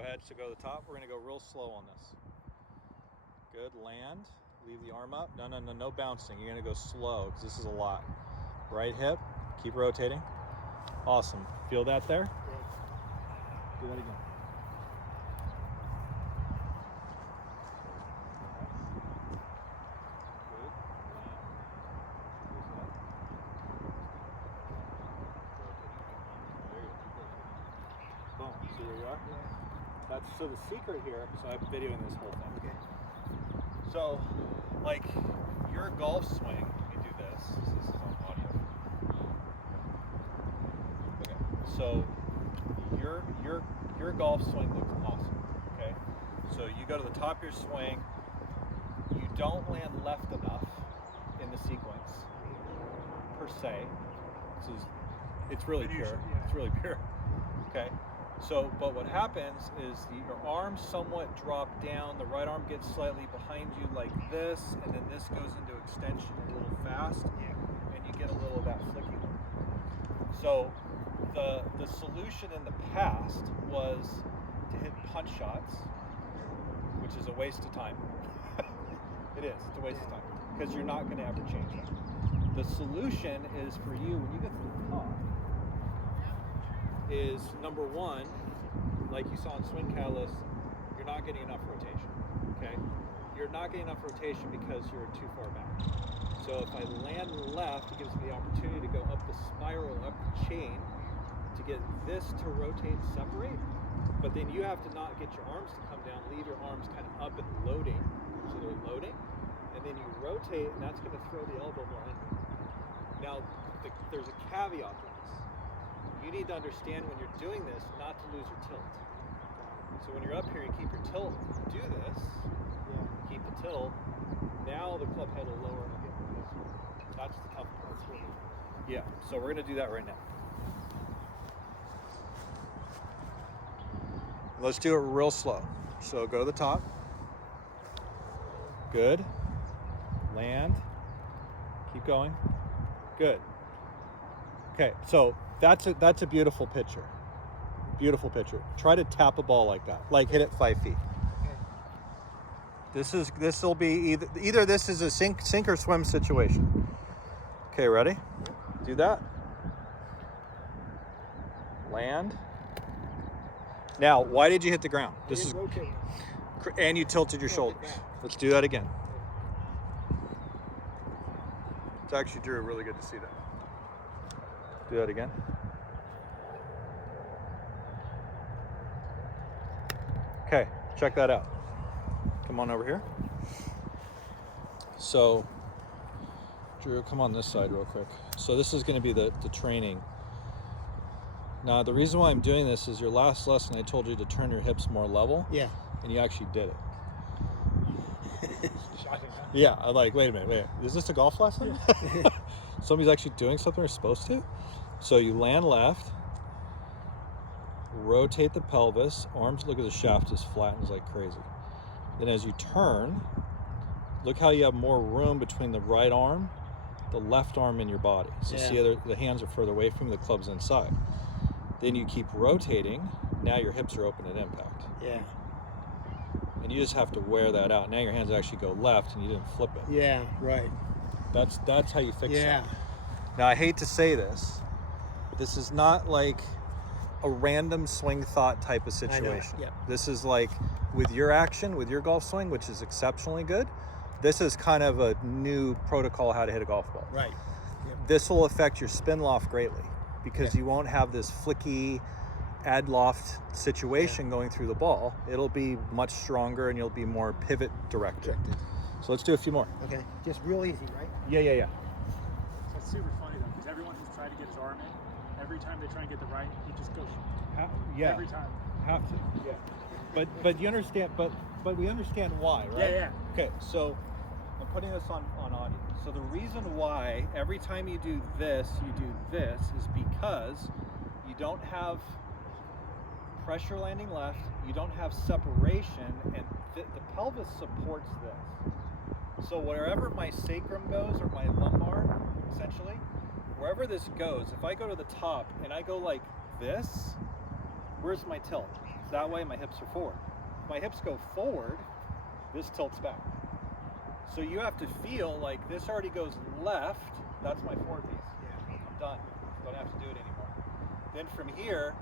ahead. So go to the top. We're going to go real slow on this. Good. Land. Leave the arm up. No bouncing. You're going to go slow because this is a lot. Right hip. Keep rotating. Awesome. Feel that there? Yeah. Do that again. Boom. See where you are? Yeah. That's so the secret here. So I'm videoing this whole thing. Okay. So, like your golf swing, you can do this. This is on audio. Okay. So your golf swing looks awesome. Okay. So you go to the top of your swing. You don't land left enough in the sequence per se. It's really pure. Yeah. It's really pure. Okay. So, but what happens is your arms somewhat drop down, the right arm gets slightly behind you like this, and then this goes into extension a little fast, and you get a little of that flicky look. So the solution in the past was to hit punch shots, which is a waste of time. It is, it's a waste of time, because you're not going to ever change that. The solution is for you, when you get to the top, is number one, like you saw in Swing Catalyst, you're not getting enough rotation, okay? You're not getting enough rotation because you're too far back. So if I land left, it gives me the opportunity to go up the spiral, up the chain, to get this to rotate and separate, but then you have to not get your arms to come down, leave your arms kind of up and loading, so they're loading, and then you rotate, and that's going to throw the elbow more in. Now, there's a caveat to this. You need to understand when you're doing this not to lose your tilt. So when you're up here, you keep your tilt, do this, keep the tilt. Now the club head will lower and get this. That's the tough part. Yeah, so we're going to do that right now. Let's do it real slow. So go to the top. Good. Land. Keep going. Good. Okay, so that's a beautiful picture. Beautiful picture. Try to tap a ball like that. Like hit it 5 feet. Okay. This will be either this is a sink or swim situation. Okay, ready? Do that. Land. Now, why did you hit the ground? This is rotating. And you tilted your shoulders. Let's do that again. It's actually, Drew, really good to see that. Do that again. Okay, check that out. Come on over here. So, Drew, come on this side real quick. So this is going to be the training. Now, the reason why I'm doing this is your last lesson, I told you to turn your hips more level. Yeah. And you actually did it. Shocking, huh? Yeah, I'm like, wait a minute. Is this a golf lesson? Somebody's actually doing something they're supposed to? So you land left, rotate the pelvis, arms, look at the shaft just flattens like crazy. Then as you turn, look how you have more room between the right arm, the left arm, and your body. So see how the hands are further away from you, the club's inside. Then you keep rotating, now your hips are open at impact. Yeah. And you just have to wear that out. Now your hands actually go left and you didn't flip it. Yeah, right. That's how you fix it. Yeah. Now I hate to say this, but this is not like a random swing thought type of situation. I know. Yeah. This is like with your action, with your golf swing, which is exceptionally good. This is kind of a new protocol how to hit a golf ball. Right. Yep. This will affect your spin loft greatly because you won't have this flicky ad loft situation going through the ball. It'll be much stronger and you'll be more pivot directed. So let's do a few more. Okay. Just real easy, right? Yeah. So it's super funny though, because everyone who's tried to get his arm in, every time they try and get the right, he just goes. Every time. Have to. Yeah. But you understand. But we understand why, right? Yeah. Okay. So I'm putting this on audio. So the reason why every time you do this is because you don't have pressure landing left, you don't have separation, and the pelvis supports this. So wherever my sacrum goes, or my lumbar, essentially, wherever this goes, if I go to the top and I go like this, where's my tilt? that way, my hips are forward. If my hips go forward, this tilts back. So you have to feel like this already goes left. That's my forward piece. Yeah. I'm done. Don't have to do it anymore. Then from here,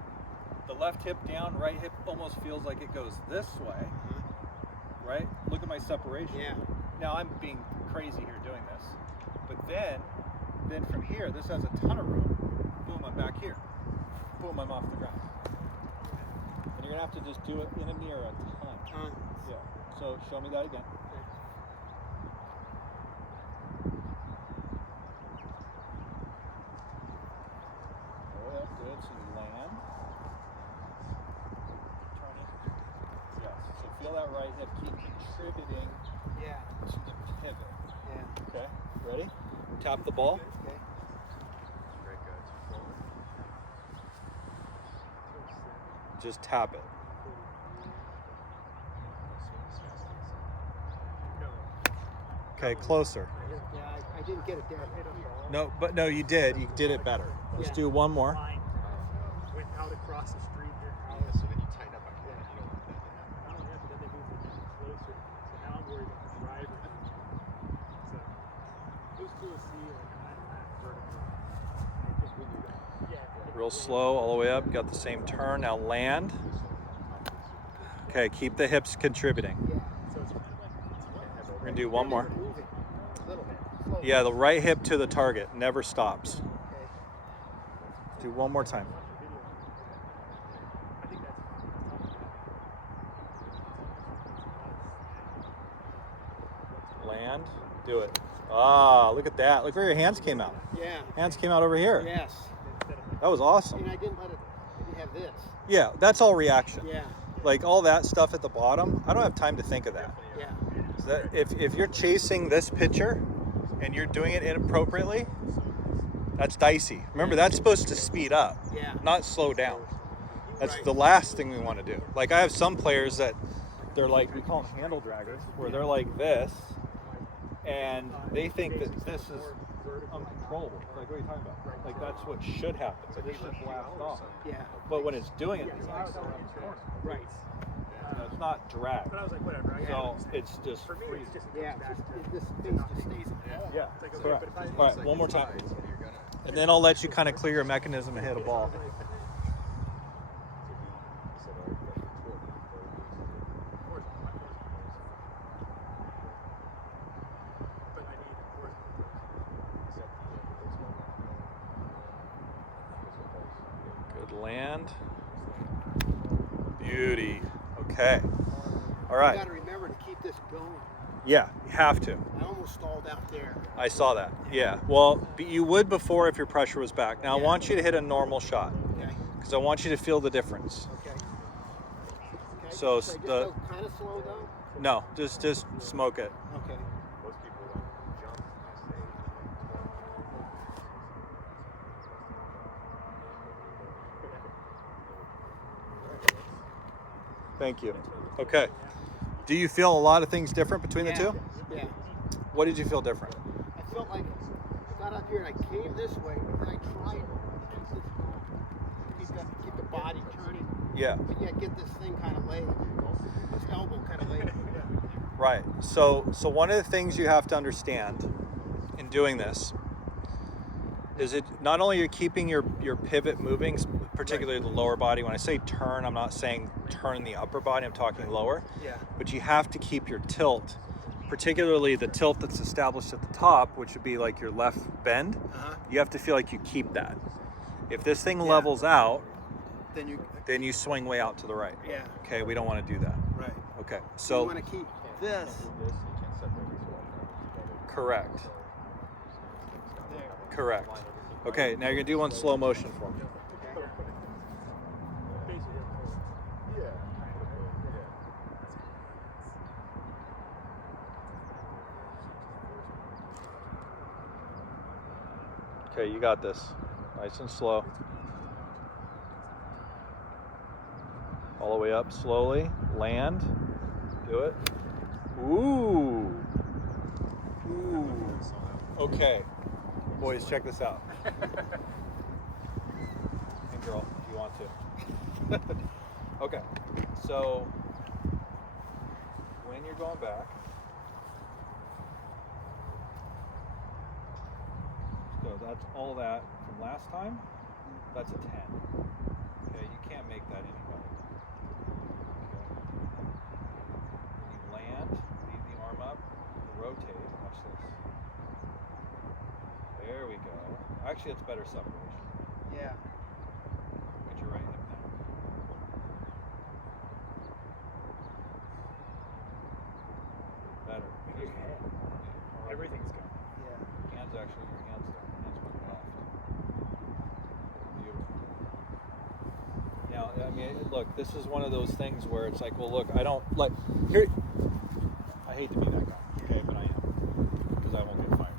the left hip down, right hip almost feels like it goes this way, right? Look at my separation. Yeah. Now I'm being crazy here doing this, but then from here, this has a ton of room. Boom, I'm back here. Boom, I'm off the ground. And you're gonna have to just do it in a mirror a ton. Yeah. So show me that again. Oh, that's good. So you land. Yes. So feel that right hip keep contributing Yeah. to the pivot. Yeah. Okay. Ready? Tap the ball. Okay. Just tap it. Okay, closer. Yeah, I didn't get it there. No, but no, you did. You did it better. Let's Yeah. do one more. Line went out across the street here. So then you tighten up on that. You don't want that to happen. Oh, yeah, but then they moved it closer. So now I'm worried about the driver. So it was cool to see, like, I'm vertical. I think when you yeah. Real slow all the way up. Got the same turn. Now land. Okay, keep the hips contributing. Yeah. So it's kind of like We're gonna do one more. Moving a little bit. Slow. Yeah, the right hip to the target. Never stops. Okay. Do one more time. I think that's Land. Do it. Ah, look at that. Look where your hands came out. Yeah. Hands came out over here. Yes. That was awesome. And I didn't let it. I didn't have this. Yeah, that's all reaction. Yeah. Like all that stuff at the bottom, I don't have time to think of that. Yeah. So that if you're chasing this pitcher and you're doing it inappropriately, that's dicey. Remember, that's supposed to speed up, Yeah. not slow down. That's Right. the last thing we want to do. Like I have some players that they're like, we call them handle draggers, where they're like this, and they think that this is uncontrollable. Like, what are you talking about? Like that's what should happen. Like, it should blast off. Yeah. But when it's doing it, it's Right. it's not drag. But I was like, whatever. I So got it's just for me, free. it's just Yeah. back to This thing just stays in the wall. Yeah, like, okay, correct. but if I- All right, one more time. So you're gonna. And then I'll let you kind of clear your mechanism and hit a ball. But I need Good land. Beauty. Okay. All You right. got to remember to keep this going. Yeah, you have to. I almost stalled out there. I saw that. Yeah. Well, you would before if your pressure was back. Now I Yeah. want you to hit a normal shot Okay. because I want you to feel the difference. Okay. Okay. So Should I just the- go kind of slow though. No, just smoke it. Okay. Most people don't jump unless they. Thank you. Okay. Do you feel a lot of things different between the Yeah. two? Yeah. What did you feel different? I felt like I got up here and I came this way, and I tried to keep this going, keep the body turning, Yeah. but yet get this thing kind of laid, this elbow kind of laid. Right. So one of the things you have to understand in doing this is it not only you're keeping your pivot moving, particularly the lower body. When I say turn, I'm not saying turn the upper body, I'm talking lower. Yeah. But you have to keep your tilt, particularly the tilt that's established at the top, which would be like your left bend. Uh-huh. You have to feel like you keep that. If this thing Yeah. levels out, Then you swing way out to the right. Yeah. Okay, we don't want to do that. Right. Okay, So you so want to keep this. correct. There. Correct. Okay, now you're gonna do one slow motion for me. Okay, you got this. Nice and slow. All the way up slowly. Land. Do it. Ooh. Ooh. Okay. Boys, check this out. And girl, if you want to. Okay, so when you're going back, so that's all that from last time. That's a 10. Okay, you can't make that any better. Okay. When you land, leave the arm up, rotate. Watch this. There we go. Actually, it's better separation. Yeah. Look at your right hip now. Better. Your head. Yeah. Everything's gone. Yeah. Hands actually, your hands there. Hands went left. Beautiful. Now, I mean, look, this is one of those things where it's like, well, look, I don't like here. I hate to be that guy, okay, but I am because I won't get fired.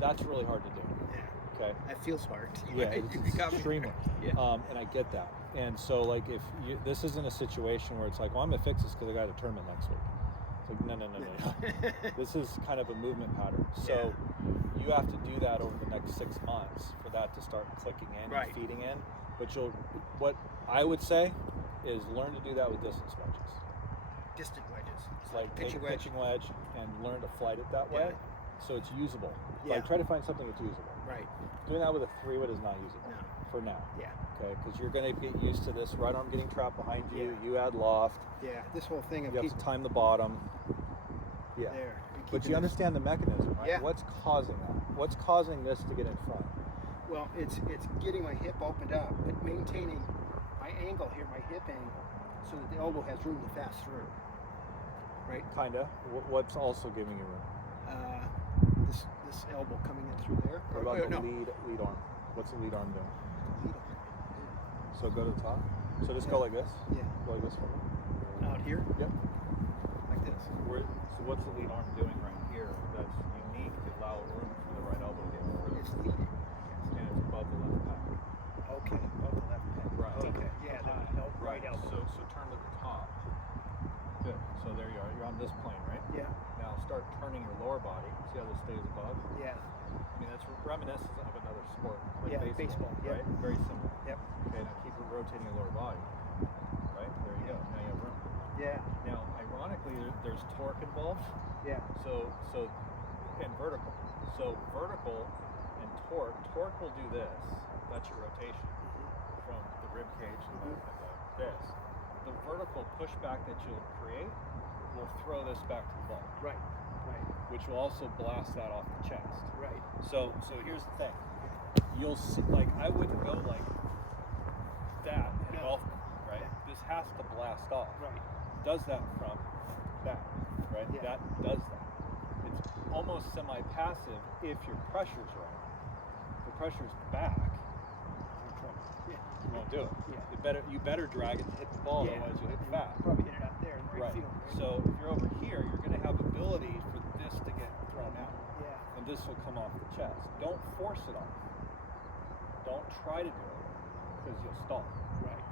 That's really hard to do. Yeah. Okay. That feels hard. Yeah, it's You got me. extremely. Yeah. And I get that. And so, like, if you, this isn't a situation where it's like, well, I'm gonna fix this because I got a tournament next week. It's like, no. This is kind of a movement pattern. So you have to do that over the next 6 months for that to start clicking in Right. and feeding in. But what I would say is learn to do that with distance wedges. Distant wedges. It's like take pitching a wedge. pitching wedge and learn to flight it that way, so it's usable. Yeah. Like try to find something that's usable. Right. Doing that with a 3-wood is not usable No. for now. Yeah. Okay, because you're going to get used to this right arm getting trapped behind you. Yeah. You add loft. Yeah. This whole thing of You have keep to time the bottom. Yeah. there. and But keeping you this- understand the mechanism, right? Yeah. What's causing that? What's causing this to get in front? Well, it's getting my hip opened up, but maintaining my angle here, my hip angle, so that the elbow has room to pass through. Right. Kinda. What's also giving you room? This elbow coming in through there. What about the no. lead arm? What's the lead arm doing? Lead arm. So go to the top. So just go like this. Yeah. Go like this for me. Out here, Yep. like this. So what's the lead arm doing right here that's unique to allow room for the right elbow to get through? It's leading. And it's above the left pec. Okay. Above the left pec. Right. Okay. Yeah. The right elbow. So turn to the top. Good. So there you are. You're on this plane, right? Yeah. Now start turning your lower body. See how this stays above? Yeah. I mean, that's reminiscent of another sport, like Yeah, baseball, baseball, yep. right? Very similar. Yep. Okay, now keep rotating your lower body. Right? There you go. Now you have room. Yeah. Now, ironically, there's torque involved. Yeah. So and vertical. So vertical and torque will do this. That's your rotation from the rib cage to this. The vertical pushback that you'll create will throw this back to the ball, Right. Right. which will also blast that off the chest. Right. So here's the thing. You'll see, like, I wouldn't go like that in a No. golf ball, right? This has to blast off. Right. Does that from that, right? Yeah. That does that. It's almost semi-passive if your pressure's right. If the pressure's back, Yeah. you won't do it. Yeah. You better drag it to hit the ball, Yeah. otherwise you'll hit the bat. Probably hit it out there in the right Right. field. Right. So if you're over here, you're going to have ability for this to get thrown out, Yeah. and this will come off the chest. Don't force it off. Don't try to do it because you'll stall. Right.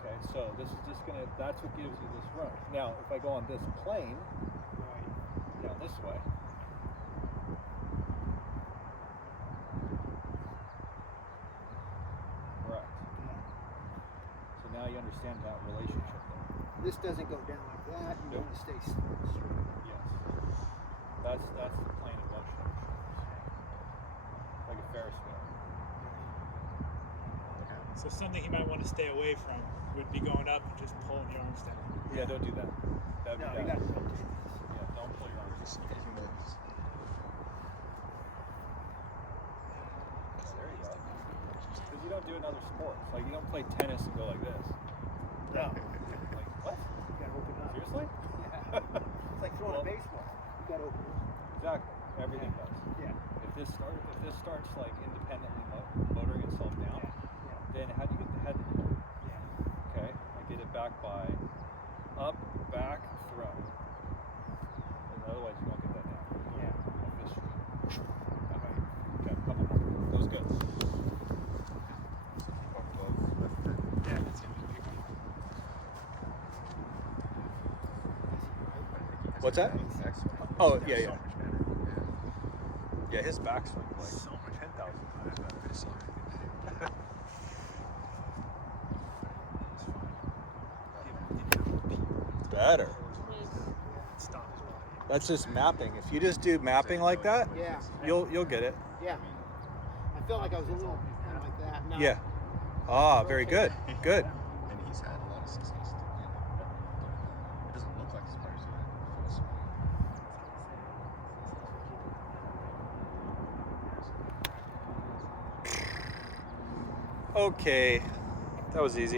Okay, so this is just gonna, that's what gives you this run. Now, if I go on this plane, Right. down this way, correct. So now you understand that relationship there. This doesn't go down like that. You Nope. want to stay straight. Yes. That's the plane of motion. Like a Ferris wheel. So something he might want to stay away from would be going up and just pulling the arms down. Yeah, don't do that. That'd No, be you bad. got to rotate. Yeah, don't pull your arms. Yeah, there you go. Because you don't do it in other sports. Like you don't play tennis and go like this. No. Like what? You got to open up. Seriously? Yeah. It's like throwing Well- a baseball. You got to open up. Exactly. Everything Yeah. does. Yeah. If this starts like independently motoring itself down, Yeah. then how do you get the head to do it? Yeah. Okay, I get it back by up, back, throw. And otherwise you won't get that down. Yeah. Like this. Right. Okay, couple more. That was good. Yeah, that's gonna be a big one. What's that? Oh, yeah, yeah. Yeah, his backswing like So much 10,000 times better. better. It stops body. That's just mapping. If you just do mapping like that, Yeah, you'll get it. yeah. I felt like I was a little kind of like that. Now, Yeah. Ah, very good. Good. And he's had a lot of success. It doesn't look like his players full swing. Okay. That was easy.